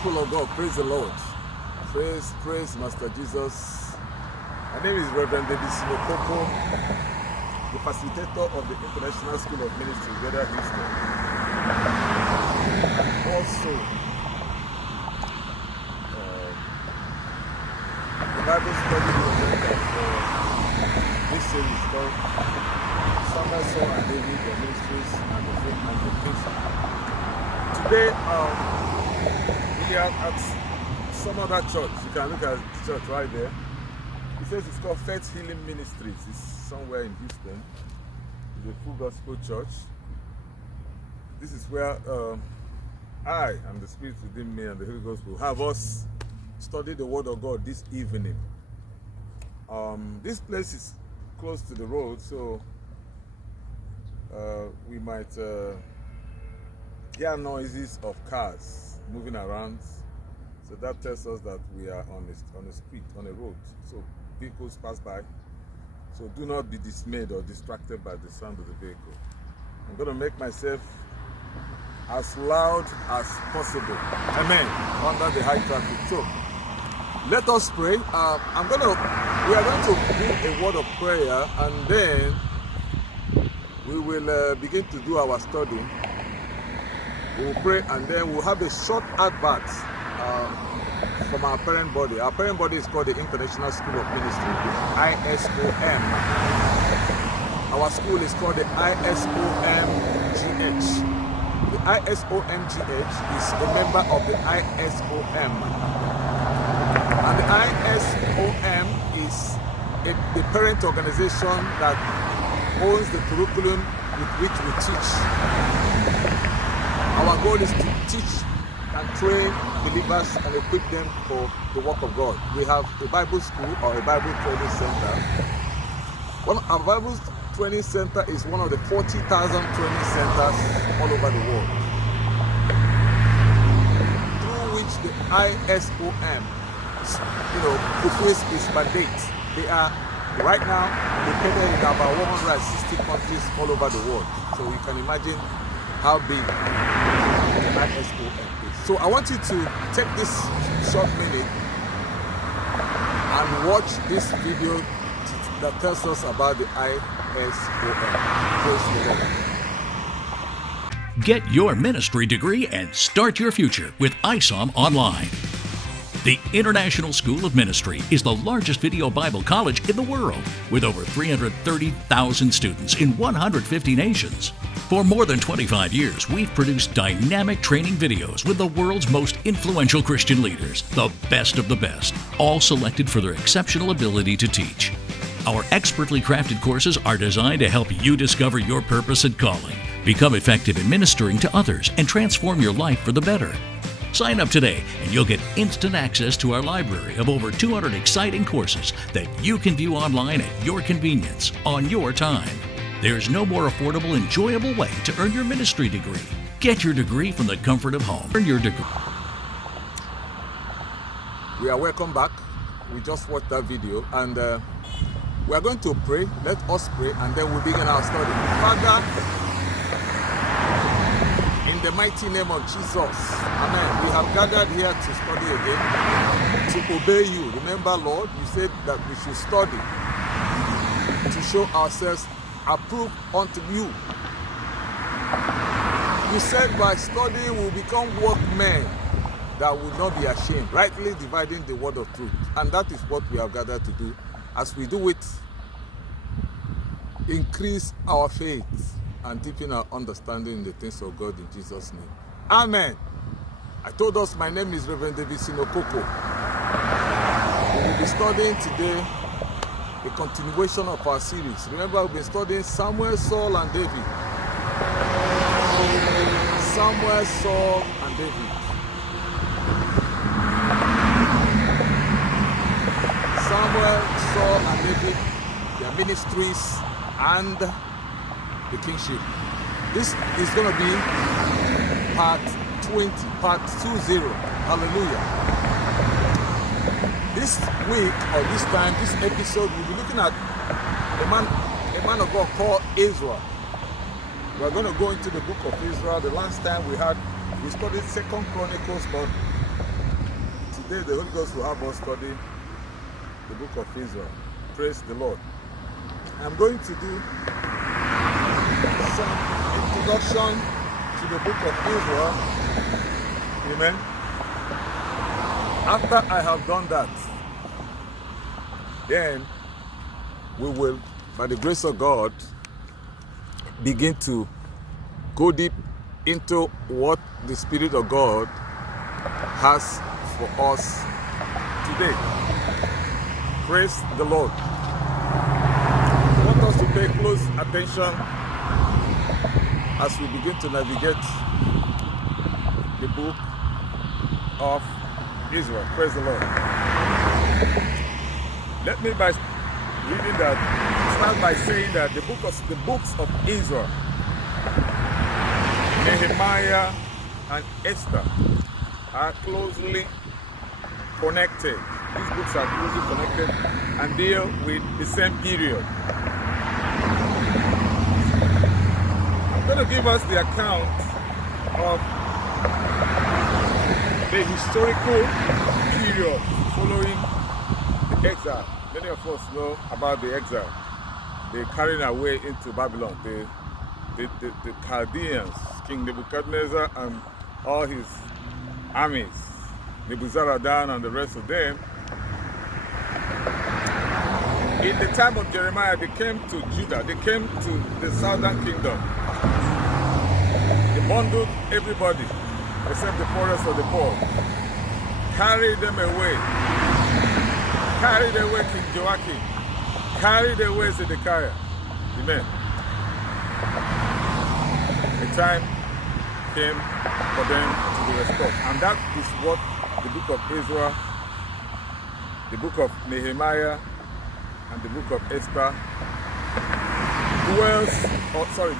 People of God, praise the Lord. Praise Master Jesus. My name is Reverend David Sinokoko, the facilitator of the International School of Ministry, Greater Houston. Also, the Bible study presenter for this series called Samuel, Saul, and David, their ministries and the faith and vocation. Today, we are at some other church. You can look at the church right there. It says it's called Faith Healing Ministries. It's somewhere in Houston. It's a full gospel church. This is where I and the Spirit within me and the Holy Ghost will have us study the Word of God this evening. This place is close to the road, so we might hear noises of cars moving around. So that tells us that we are on a street, on a road. So vehicles pass by. So do not be dismayed or distracted by the sound of the vehicle. I'm going to make myself as loud as possible. Amen. Under the high traffic. So let us pray. We are going to do a word of prayer, and then we will begin to do our study. We will pray, and then we'll have a short advert from our parent body. Our parent body is called the International School of Ministry, the ISOM. Our school is called the ISOMGH. The ISOMGH is a member of the ISOM. And the ISOM is the parent organization that owns the curriculum with which we teach. Our goal is to teach and train believers and equip them for the work of God. We have a Bible school or a Bible training center. Our Bible training center is one of the 40,000 training centers all over the world, through which the ISOM, fulfills its mandate. They are right now located in about 160 countries all over the world. So you can imagine how big the ISOM is. So I want you to take this short minute and watch this video that tells us about the ISOM. Praise the Lord. Get your ministry degree and start your future with ISOM Online. The International School of Ministry is the largest video Bible college in the world, with over 330,000 students in 150 nations. For more than 25 years, we've produced dynamic training videos with the world's most influential Christian leaders, the best of the best, all selected for their exceptional ability to teach. Our expertly crafted courses are designed to help you discover your purpose and calling, become effective in ministering to others, and transform your life for the better. Sign up today and you'll get instant access to our library of over 200 exciting courses that you can view online at your convenience, on your time. There's no more affordable, enjoyable way to earn your ministry degree. Get your degree from the comfort of home. Earn your degree. We are welcome back. We just watched that video, and we are going to pray. Let us pray, and then we'll begin our study. Father, in the mighty name of Jesus, amen. We have gathered here to study again, to obey you. Remember, Lord, you said that we should study to show ourselves approved unto you. You said by studying we will become workmen that will not be ashamed, rightly dividing the word of truth. And that is what we have gathered to do. As we do it, increase our faith and deepen our understanding in the things of God in Jesus' name. Amen. I told us my name is Reverend David Sinokoko. We will be studying today a continuation of our series. Remember, we've been studying Samuel, Saul, and David. Samuel, Saul, and David. Samuel, Saul, and David, their ministries, and the kingship. This is going to be part 20, part 20. Hallelujah. This week, or this time, this episode, we'll be looking at a man of God called Ezra. We're going to go into the book of Ezra. The last time we studied 2 Chronicles, but today the Holy Ghost will have us study the book of Israel. Praise the Lord. I'm going to do some introduction to the book of Israel. Amen. After I have done that, then we will, by the grace of God, begin to go deep into what the Spirit of God has for us today. Praise the Lord. I want us to pay close attention as we begin to navigate the book of Israel. Praise the Lord. Let me by reading that start by saying that the books of Ezra, Nehemiah, and Esther are closely connected. These books are closely connected and deal with the same period. I'm going to give us the account of the historical period following the exile. Many of us know about the exile. They carried away into Babylon. The Chaldeans, King Nebuchadnezzar and all his armies, Nebuzaradan and the rest of them. In the time of Jeremiah, they came to Judah. They came to the southern kingdom. They bundled everybody except the poorest of the poor. Carried them away. Carried away King Joachim. Carried away Zedekiah. Amen. The time came for them to be restored. And that is what the book of Ezra, the book of Nehemiah, and the book of Esther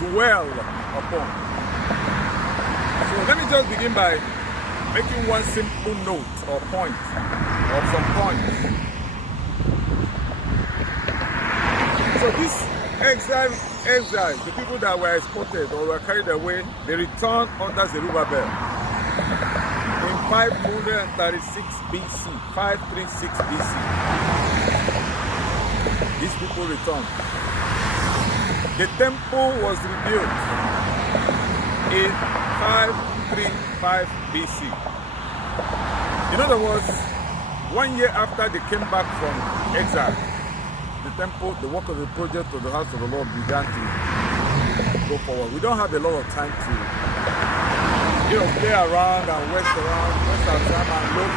dwell upon. So let me just begin by making one simple note or point, or some points. So these exiles, the people that were exported or were carried away, they returned under Zerubbabel in 536 BC, 536 BC. These people returned. The temple was rebuilt in 535 BC. In other words, 1 year after they came back from exile, the temple, the work of the project of the house of the Lord began to go forward. We don't have a lot of time to, play around and waste our time and look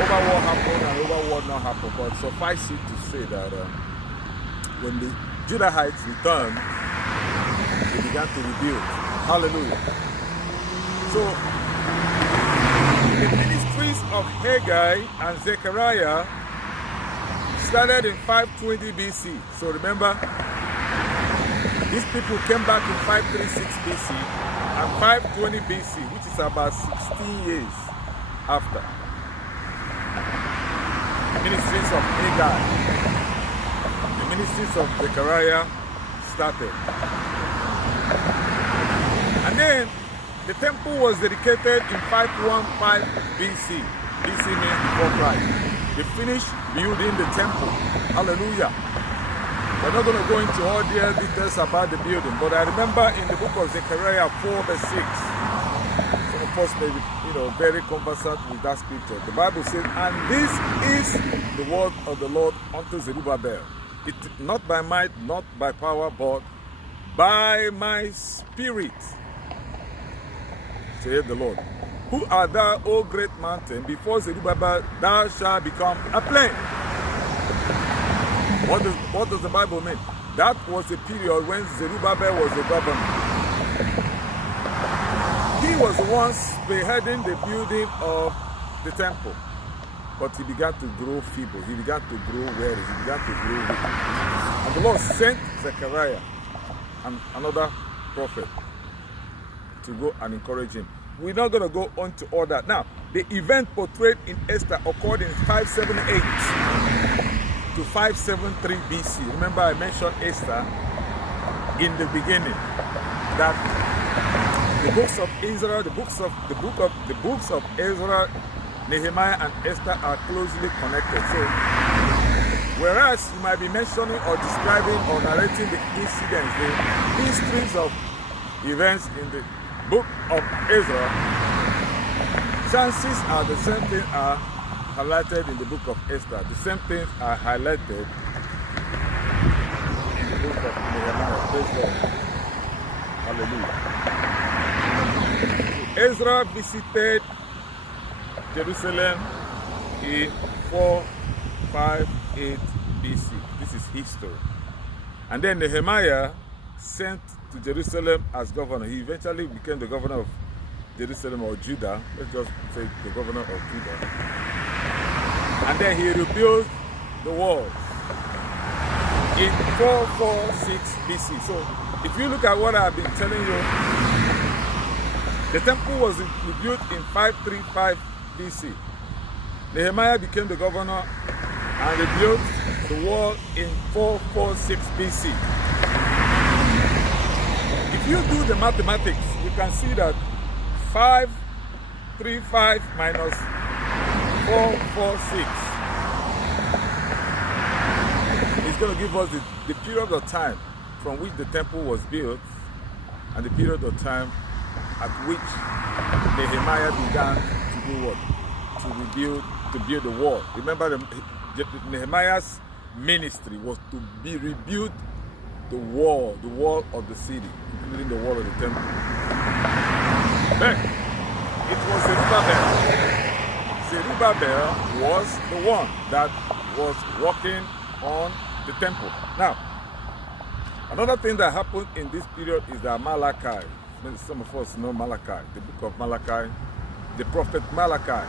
over what happened and over what not happened. But suffice it to say that when the Judahites returned, they began to rebuild. Hallelujah. So, the ministries of Haggai and Zechariah started in 520 BC. So remember, these people came back in 536 BC and 520 BC, which is about 16 years after. The ministries of Haggai, the ministries of Zechariah started. And then the temple was dedicated in 515 BC. BC means before Christ. They finished building the temple. Hallelujah. We're not going to go into all the details about the building, but I remember in the book of Zechariah 4 verse 6, some of us may be very conversant with that scripture. The Bible says, and this is the word of the Lord unto Zerubbabel. It not by might, not by power, but by my spirit, saith the Lord. Who art thou, O great mountain? Before Zerubbabel, thou shalt become a plain. What does the Bible mean? That was the period when Zerubbabel was the governor. He was the one spearheading the building of the temple. But he began to grow feeble. He began to grow weary. He began to grow weak. And the Lord sent Zechariah and another prophet to go and encourage him. We're not going to go on to all that. Now, the event portrayed in Esther occurred in 578 to 573 BC. Remember, I mentioned Esther in the beginning, that the books of Israel, the books of Ezra, Nehemiah and Esther are closely connected. So, whereas you might be mentioning or describing or narrating the incidents, the histories of events in the book of Ezra, chances are the same things are highlighted in the book of Esther. The same things are highlighted in the book of Nehemiah. Praise God. Hallelujah. Ezra visited Jerusalem in 458 BC. This is history. And then Nehemiah sent to Jerusalem as governor. He eventually became the governor of Jerusalem or Judah. Let's just say the governor of Judah. And then he rebuilt the walls in 446 BC. So if you look at what I've been telling you, the temple was rebuilt in 535 BC. Nehemiah became the governor and rebuilt the wall in 446 BC. If you do the mathematics, you can see that 535 minus 446 is going to give us the period of time from which the temple was built and the period of time at which Nehemiah began to do what? To build the wall. Remember, Nehemiah's ministry was to rebuild the wall of the city, including the wall of the temple. Then, it was Zerubbabel. Zerubbabel was the one that was working on the temple. Now, another thing that happened in this period is that Malachi, some of us know Malachi, the book of Malachi, the prophet Malachi.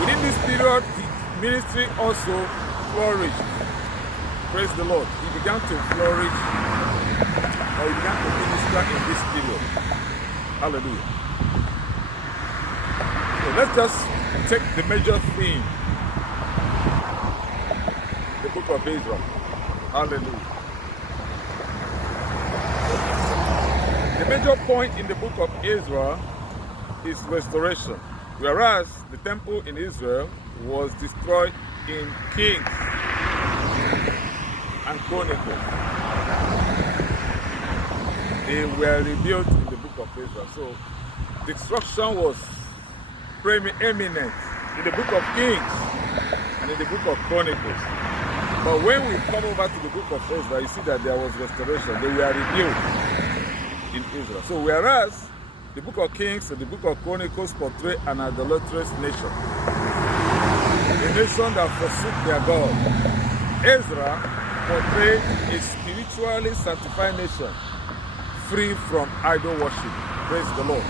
Within this period, his ministry also flourished. Praise the Lord. He began to flourish, or he began to minister in this period. Hallelujah. So let's just take the major theme, the book of Ezra. Hallelujah. The major point in the book of Ezra is restoration. Whereas the temple in Israel was destroyed in Kings and Chronicles, they were rebuilt in the book of Ezra. So destruction was eminent in the book of Kings and in the book of Chronicles. But when we come over to the book of Ezra, you see that there was restoration. They were rebuilt in Israel. So whereas the book of Kings and the book of Chronicles portray an idolatrous nation, a nation that forsook their God, Ezra portrayed a spiritually sanctified nation free from idol worship. Praise the Lord.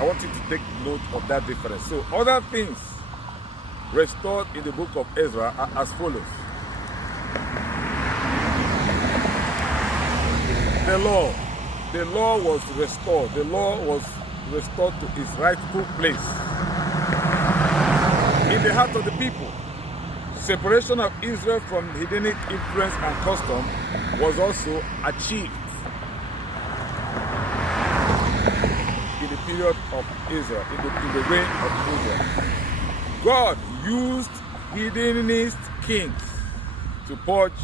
I want you to take note of that difference. So other things restored in the book of Ezra are as follows. The law was restored. The law was restored to its rightful place in the heart of the people. Separation of Israel from Hedonic influence and custom was also achieved in the period of Israel, in the reign of Israel. God used hedonist kings to purge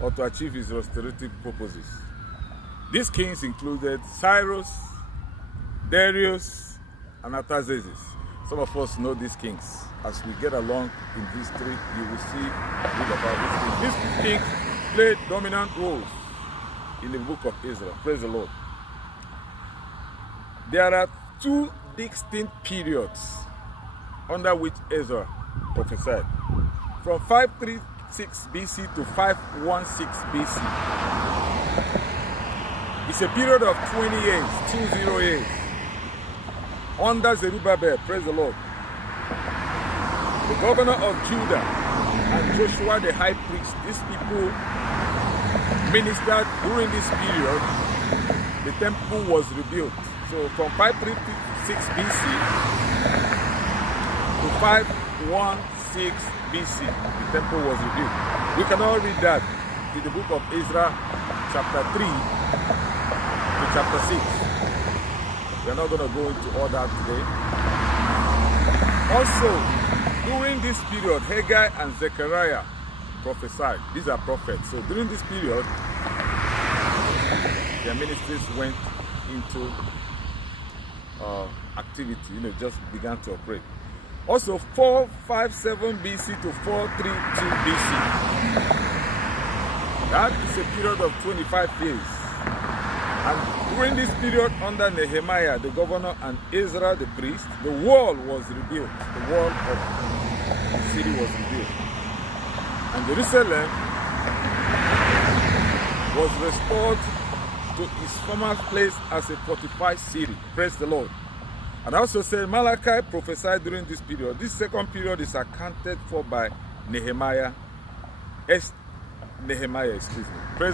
or to achieve his restorative purposes. These kings included Cyrus, Darius, and Artaxerxes. Some of us know these kings. As we get along in history, you will see read about these kings. These kings played dominant roles in the book of Ezra. Praise the Lord. There are two distinct periods under which Ezra prophesied. From 536 BC to 516 BC. It's a period of 20 years, 20 years. Under Zerubbabel, praise the Lord. The governor of Judah and Joshua the high priest, these people ministered during this period. The temple was rebuilt. So from 536 BC to 516 BC, the temple was rebuilt. We can all read that in the book of Ezra, chapter 3 to chapter 6. We're not going to go into all that today. Also, during this period, Haggai and Zechariah prophesied. These are prophets. So during this period, their ministries went into activity, just began to operate. Also, 457 BC to 432 BC. That is a period of 25 years. And during this period, under Nehemiah, the governor, and Ezra, the priest, the wall was rebuilt. The wall of the city was rebuilt. And Jerusalem was restored to its former place as a fortified city. Praise the Lord. And I also say Malachi prophesied during this period. This second period is accounted for by Nehemiah. Praise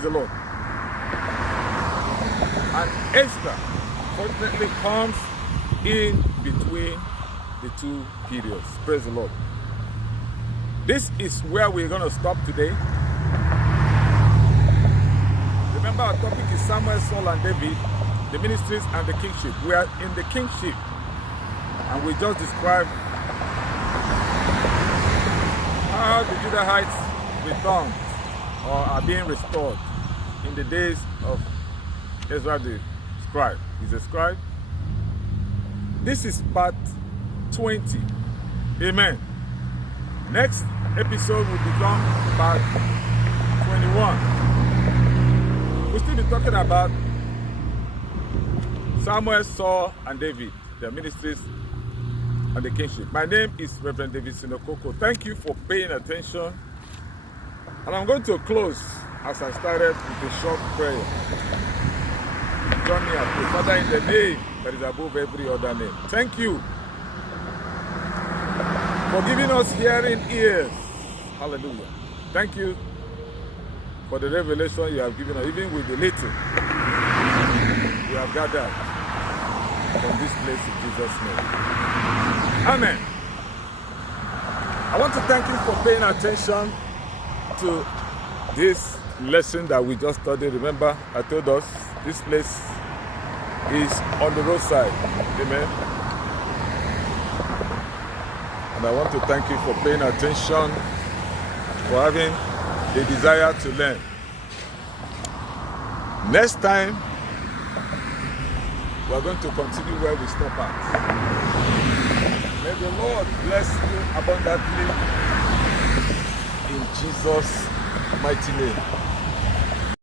the Lord. And Ezra, fortunately, comes in between the two periods. Praise the Lord. This is where we're going to stop today. Remember, our topic is Samuel, Saul, and David, the ministries and the kingship. We are in the kingship, and we just described how the Judahites returned or are being restored in the days of Ezra the scribe. He's a scribe. This is part 20. Amen. Next episode will become part 21. We'll still be talking about Samuel, Saul, and David, their ministries and the kingship. My name is Reverend David Sinokoko. Thank you for paying attention. And I'm going to close, as I started, with a short prayer. Join me and pray. Father, in the name that is above every other name, thank you for giving us hearing ears. Hallelujah. Thank you for the revelation you have given us, even with the little you have gathered from this place in Jesus' name. Amen. I want to thank you for paying attention to this lesson that we just studied. Remember, I told us this place is on the roadside. Amen. And I want to thank you for paying attention, for having the desire to learn. Next time, we are going to continue where we stop at. May the Lord bless you abundantly in Jesus' mighty name.